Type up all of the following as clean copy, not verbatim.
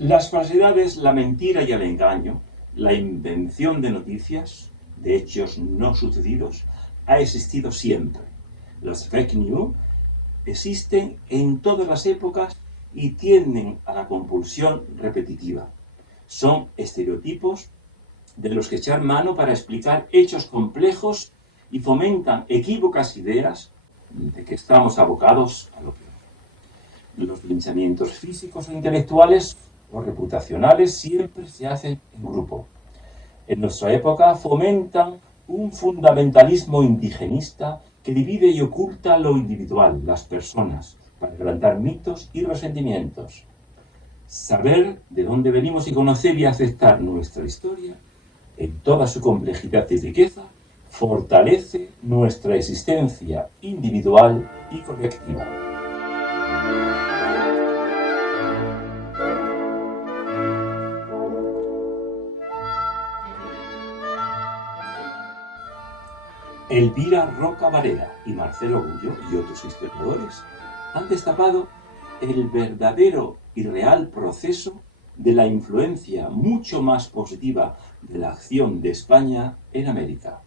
Las falsedades, la mentira y el engaño, la invención de noticias, de hechos no sucedidos, ha existido siempre. Las fake news existen en todas las épocas y tienden a la compulsión repetitiva. Son estereotipos de los que echar mano para explicar hechos complejos y fomentan equívocas ideas de que estamos abocados a lo peor. Los linchamientos físicos o intelectuales o reputacionales siempre se hacen en grupo. En nuestra época fomentan un fundamentalismo indigenista que divide y oculta lo individual, las personas, para levantar mitos y resentimientos. Saber de dónde venimos y conocer y aceptar nuestra historia en toda su complejidad y riqueza fortalece nuestra existencia individual y colectiva. Elvira Roca Varela y Marcelo Gullo y otros historiadores han destapado el verdadero y real proceso de la influencia mucho más positiva de la acción de España en América.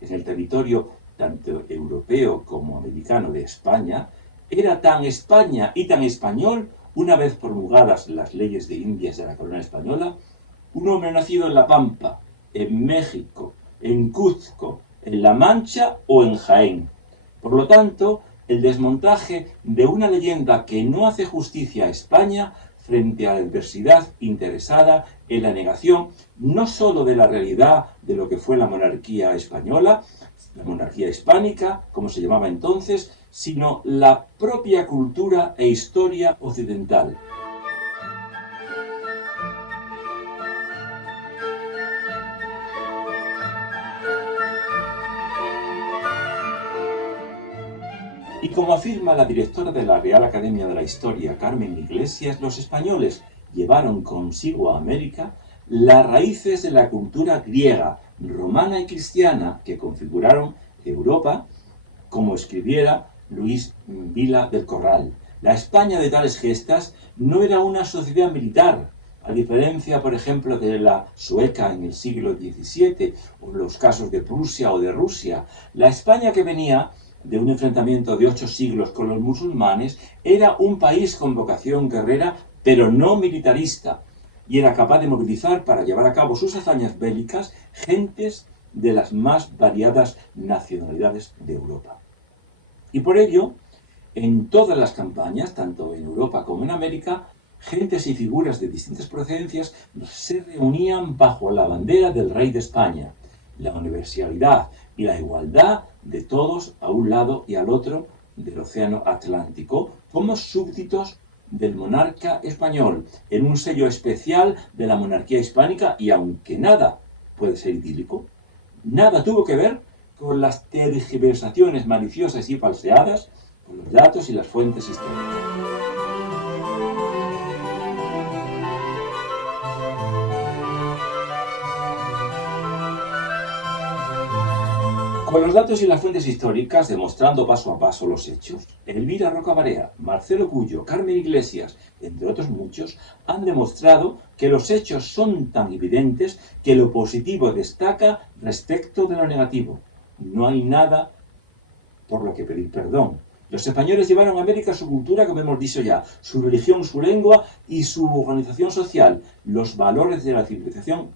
En el territorio tanto europeo como americano de España, era tan España y tan español, una vez promulgadas las leyes de Indias de la corona española, un hombre nacido en La Pampa, en México, en Cuzco, en La Mancha o en Jaén. Por lo tanto, el desmontaje de una leyenda que no hace justicia a España frente a la adversidad interesada en la negación no sólo de la realidad de lo que fue la monarquía española, la monarquía hispánica, como se llamaba entonces, sino la propia cultura e historia occidental. Y como afirma la directora de la Real Academia de la Historia, Carmen Iglesias, los españoles llevaron consigo a América las raíces de la cultura griega, romana y cristiana que configuraron Europa, como escribiera Luis Vila del Corral. La España de tales gestas no era una sociedad militar, a diferencia, por ejemplo, de la sueca en el siglo XVII, o los casos de Prusia o de Rusia. La España que venía de un enfrentamiento de 8 siglos con los musulmanes, era un país con vocación guerrera, pero no militarista, y era capaz de movilizar para llevar a cabo sus hazañas bélicas gentes de las más variadas nacionalidades de Europa. Y por ello, en todas las campañas, tanto en Europa como en América, gentes y figuras de distintas procedencias se reunían bajo la bandera del rey de España, la universalidad y la igualdad de todos a un lado y al otro del océano Atlántico, como súbditos del monarca español, en un sello especial de la monarquía hispánica, y aunque nada puede ser idílico, nada tuvo que ver con las tergiversaciones maliciosas y falseadas, con los datos y las fuentes históricas. Con los datos y las fuentes históricas, demostrando paso a paso los hechos, Elvira Roca Varela, Marcelo Gullo, Carmen Iglesias, entre otros muchos, han demostrado que los hechos son tan evidentes que lo positivo destaca respecto de lo negativo. No hay nada por lo que pedir perdón. Los españoles llevaron a América su cultura, como hemos dicho ya, su religión, su lengua y su organización social, los valores de la civilización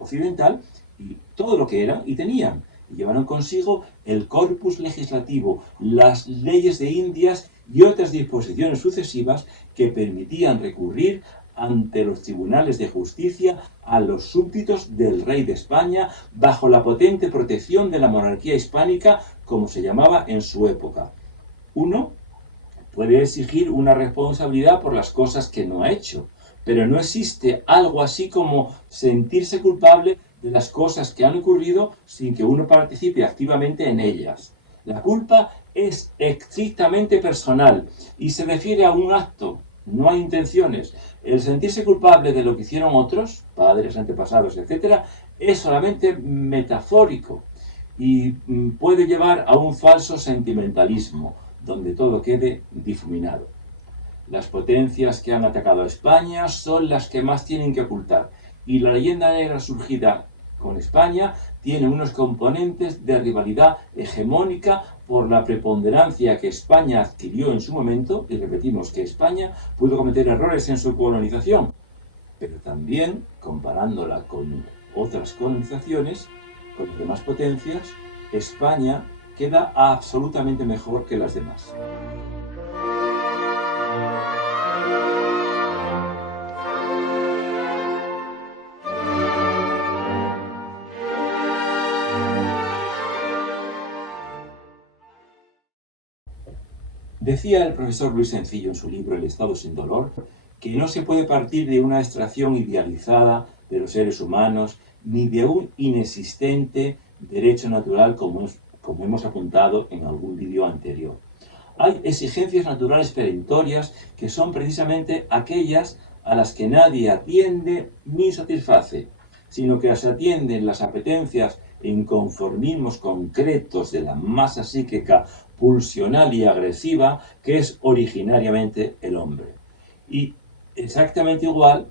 occidental y todo lo que eran y tenían. Y llevaron consigo el corpus legislativo, las leyes de Indias y otras disposiciones sucesivas que permitían recurrir ante los tribunales de justicia a los súbditos del rey de España bajo la potente protección de la monarquía hispánica, como se llamaba en su época. Uno puede exigir una responsabilidad por las cosas que no ha hecho, pero no existe algo así como sentirse culpable de las cosas que han ocurrido sin que uno participe activamente en ellas. La culpa es estrictamente personal y se refiere a un acto, no a intenciones. El sentirse culpable de lo que hicieron otros, padres, antepasados, etc., es solamente metafórico y puede llevar a un falso sentimentalismo, donde todo quede difuminado. Las potencias que han atacado a España son las que más tienen que ocultar. Y la leyenda negra surgida con España tiene unos componentes de rivalidad hegemónica por la preponderancia que España adquirió en su momento, y repetimos que España pudo cometer errores en su colonización, pero también, comparándola con otras colonizaciones, con las demás potencias, España queda absolutamente mejor que las demás. Decía el profesor Luis Sencillo en su libro El Estado sin dolor, que no se puede partir de una extracción idealizada de los seres humanos, ni de un inexistente derecho natural como hemos apuntado en algún vídeo anterior. Hay exigencias naturales perentorias que son precisamente aquellas a las que nadie atiende ni satisface, sino que se atienden las apetencias e inconformismos concretos de la masa psíquica pulsional y agresiva que es originariamente el hombre. Y exactamente igual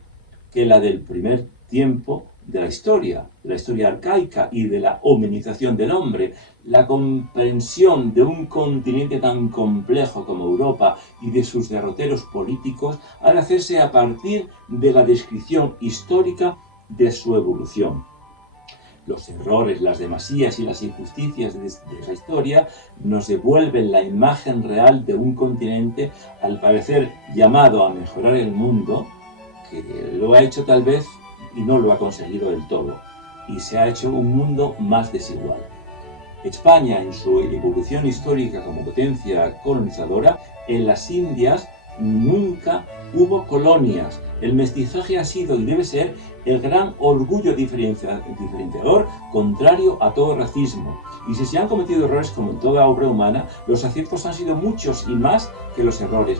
que la del primer tiempo de la historia arcaica y de la hominización del hombre, la comprensión de un continente tan complejo como Europa y de sus derroteros políticos ha de hacerse a partir de la descripción histórica de su evolución. Los errores, las demasías y las injusticias de esa historia nos devuelven la imagen real de un continente, al parecer llamado a mejorar el mundo, que lo ha hecho tal vez y no lo ha conseguido del todo, y se ha hecho un mundo más desigual. España, en su evolución histórica como potencia colonizadora, en las Indias nunca hubo colonias. El mestizaje ha sido y debe ser el gran orgullo diferenciador, contrario a todo racismo. Y si se han cometido errores como en toda obra humana, los aciertos han sido muchos y más que los errores.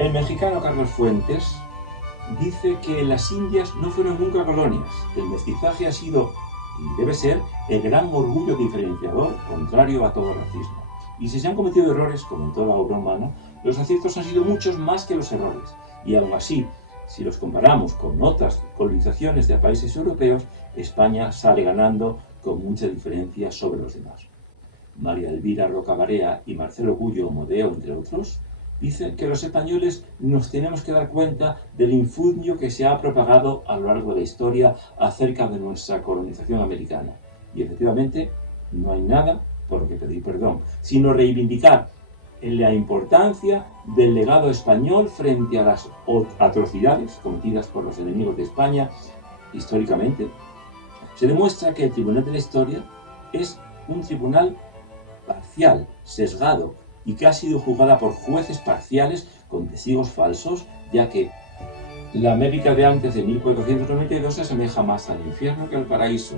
El mexicano Carlos Fuentes dice que las Indias no fueron nunca colonias. El mestizaje ha sido y debe ser el gran orgullo diferenciador, contrario a todo racismo. Y si se han cometido errores, como en toda obra humana, los aciertos han sido muchos más que los errores. Y aún así, si los comparamos con otras colonizaciones de países europeos, España sale ganando con mucha diferencia sobre los demás. María Elvira Roca Barea y Marcelo Gullo Modeo, entre otros, dicen que los españoles nos tenemos que dar cuenta del infundio que se ha propagado a lo largo de la historia acerca de nuestra colonización americana. Y efectivamente, no hay nada por lo que pedir perdón, sino reivindicar la importancia del legado español frente a las atrocidades cometidas por los enemigos de España históricamente. Se demuestra que el Tribunal de la Historia es un tribunal parcial, sesgado, y que ha sido juzgada por jueces parciales con testigos falsos, ya que la América de antes de 1492 se asemeja más al infierno que al paraíso,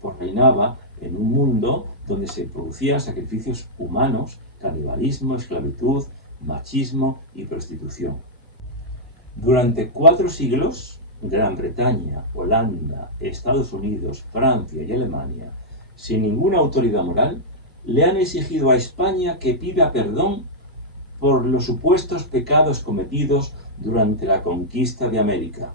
pues reinaba en un mundo donde se producían sacrificios humanos, canibalismo, esclavitud, machismo y prostitución. Durante 4 siglos, Gran Bretaña, Holanda, Estados Unidos, Francia y Alemania, sin ninguna autoridad moral, le han exigido a España que pida perdón por los supuestos pecados cometidos durante la conquista de América,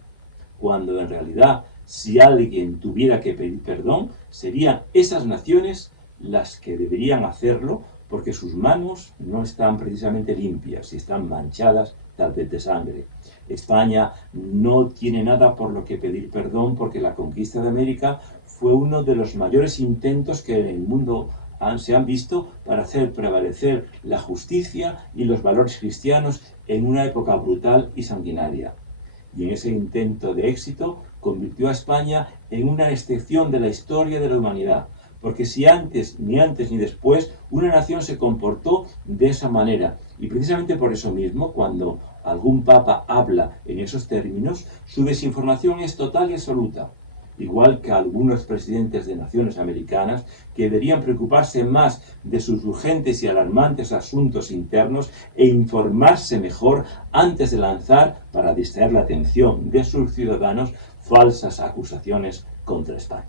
cuando en realidad, si alguien tuviera que pedir perdón, serían esas naciones las que deberían hacerlo, porque sus manos no están precisamente limpias y están manchadas tal vez de sangre. España no tiene nada por lo que pedir perdón, porque la conquista de América fue uno de los mayores intentos que en el mundo se han visto para hacer prevalecer la justicia y los valores cristianos en una época brutal y sanguinaria. Y en ese intento de éxito convirtió a España en una excepción de la historia de la humanidad, porque ni antes ni después una nación se comportó de esa manera. Y precisamente por eso mismo, cuando algún papa habla en esos términos, su desinformación es total y absoluta. igual que algunos presidentes de naciones americanas, que deberían preocuparse más de sus urgentes y alarmantes asuntos internos e informarse mejor antes de lanzar, para distraer la atención de sus ciudadanos, falsas acusaciones contra España.